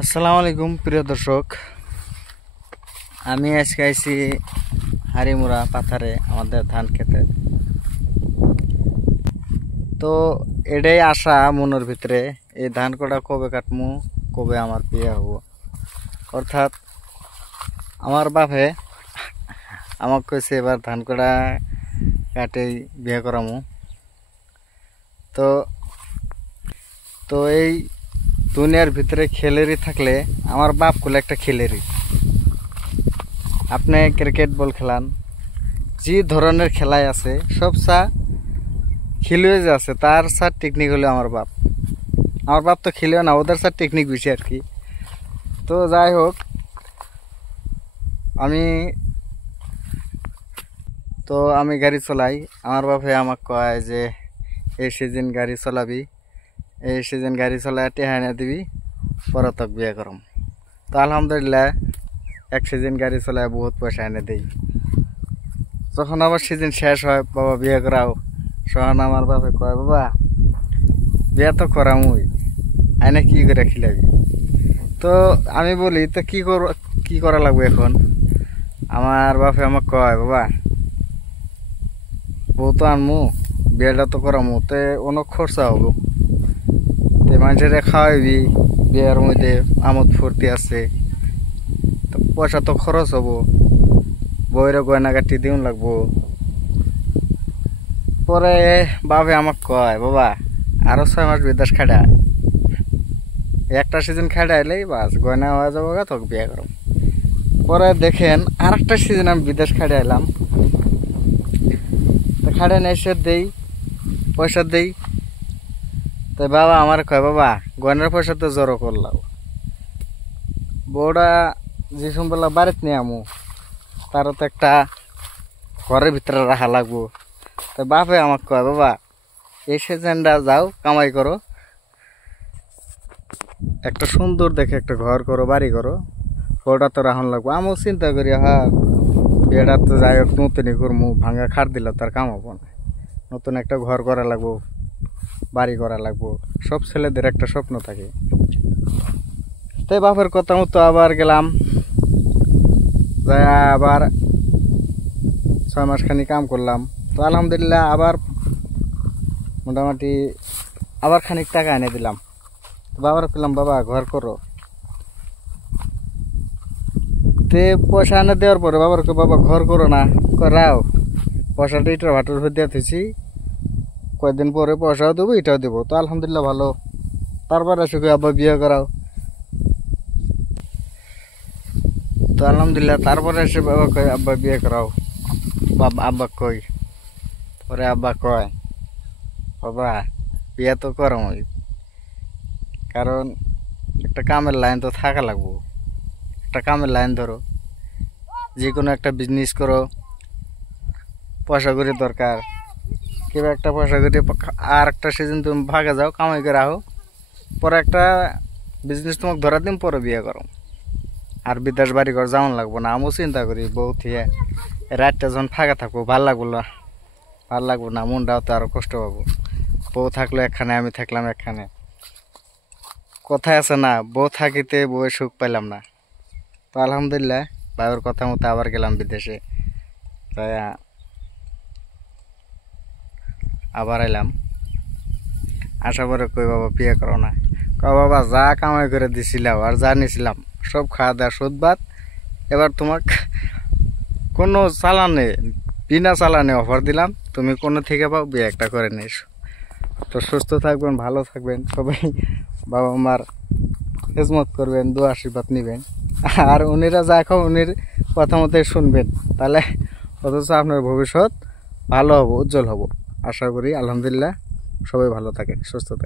আসসালামু আলাইকুম প্রিয় দর্শক, আমি আজকে আইছি হারিমুরা পাথারে আমাদের ধান খেতে। তো এটাই আশা মনের ভিতরে, এই ধান কটা কবে কাটমু, কবে আমার বিয়ে হব। অর্থাৎ আমার বাপে আমাকে কইছে এবার ধান কটা কাটেই বিয়ে করামু। তো তো এই দুনিয়ার ভিতরে খেলেরই থাকলে আমার বাপ কুলে একটা খেলেরই। আপনি ক্রিকেট বল খেলান, যে ধরনের খেলাই আছে সব খেলুয়ে যে আছে তার স্যার টেকনিক হলো আমার বাপ। আমার বাপ তো খেলেও না, ওদের স্যার টেকনিক বেশি আর কি। তো যাই হোক, আমি গাড়ি চলাই। আমার বাপে আমাকে কয় যে এই সিজন গাড়ি চলাবি, এই সিজন গাড়ি চলাই টেহা এনে দিবি, পরে তক বিয়ে করম। তো আলহামদুলিল্লাহ এক সিজন গাড়ি চলায় বহুত পয়সা এনে দেই। যখন আবার সিজন শেষ হয়, বাবা বিয়ে করাও, তখন আমার বাপে কয় বাবা বিয়ে তো করামই, আইনে কি করে খিলাবি। তো আমি বলি তো কি করা লাগবে এখন। আমার বাপে আমাকে কয় বাবা বউ তো আনমু, বিয়েটা তো করামু, তে অনেক খরচা হবো, তে মানুষের খাওয়াইবি, বিয়ের মধ্যে আমোদ ফুর্তি আছে, তো পয়সা তো খরচ হবো, বইরে গয়নাগাটি দিন লাগবো। পরে বাপে আমাকে কয় বাবা আরো 6 মাস বিদেশ খাটা, একটা সিজন খাটা এলেই বাস গয়না হয়ে যাবো, তোকে বিয়ে করো। পরে দেখেন আর একটা সিজন আমি বিদেশ খাটে এলাম, তো খাটে এসে দেই, পয়সা দেই। তো বাবা আমার কয় বাবা গয়নার পয়সা তো জড়ো করলাম, বউটা যে সম্বলা বাড়িতে নিয়ে আমু, তারও তো একটা ঘরের ভিতরে রাখা লাগবো। তো বাপে আমাকে কয় বাবা এই সিজনটা যাও কামাই করো, একটা সুন্দর দেখে একটা ঘর করো, বাড়ি করো, বউটা তো রাখন লাগবো। আমিও চিন্তা করি হ্যাঁ বিয়েটা তো যাই হোক নতুনই করবো, ভাঙা খাট দিলে তার কাম হবো না, নতুন একটা ঘর করা লাগবো, বাড়ি করা লাগবো, সব ছেলেদের একটা স্বপ্ন থাকে। তাই বাপের কথা মতো আবার গেলাম, যাই আবার 6 মাস খানি কাম করলাম। তো আলহামদুলিল্লাহ আবার মোটামুটি আবার খানিক টাকা এনে দিলাম। বাবার পেলাম বাবা ঘর করো, তে পয়সা এনে দেওয়ার পরে বাবার বাবা ঘর করো না, করাও পয়সাটা ইটার ভাটার উপর দিয়ে থুছি, কয়েকদিন পরে পয়সাও দেবো এটাও দেবো। তো আলহামদুলিল্লাহ ভালো। তারপর এসে আব্বা বিয়ে করাও, তো আলহামদুলিল্লাহ তারপরে এসে বাবা কয় আব্বা বিয়ে করাও, আব্বা কই, পরে আব্বা কয় বাবা বিয়ে তো করমই, কারণ একটা কামের লাইন তো থাকা লাগবো, একটা কামের লাইন ধরো, যে কোনো একটা বিজনেস করো, পয়সা করি দরকার, কেউ একটা পয়সা করি, আর একটা সিজন তুমি ভাগে যাও কামাই করে আহো, পরে একটা বিজনেস তোমাকে ধরা দিন, পরে বিয়ে করো। আর বিদেশ বাড়ি ঘর যেমন লাগবো না, আমিও চিন্তা করি বউ থিয়ে রাতটা যখন ফাঁকা থাকবো ভাল লাগবো না, মনটাও তো আরো কষ্ট পাবো। বউ থাকলো একখানে, আমি থাকলাম একখানে, কথায় আছে না বউ থাকিতে বউয়ের সুখ পাইলাম না। তো আলহামদুলিল্লাহ বাবার কথা মতো আবার গেলাম বিদেশে, তাই আবার এলাম। আশা করে কই বাবা বিয়ে করো না, কয় বাবা যা কামাই করে দিছিলাম আর যা নিছিলাম সব খাওয়া দাওয়া সুদবাদ, এবার তোমাকে কোনো চালানে বিনা চালানে অফার দিলাম, তুমি কোনো থেকে পাও বিয়ে একটা করে নিস। তো সুস্থ থাকবেন, ভালো থাকবেন সবাই, বাবা মার খেজমত করবেন, দোয়া আশীর্বাদ নেবেন, আর উনিরা যা খাও উনির কথা মতোই শুনবেন, তাহলে অথচ আপনার ভবিষ্যৎ ভালো হবো, উজ্জ্বল হবো। আশা করি আলহামদুলিল্লাহ সবাই ভালো থাকেন, সুস্থ থাকেন।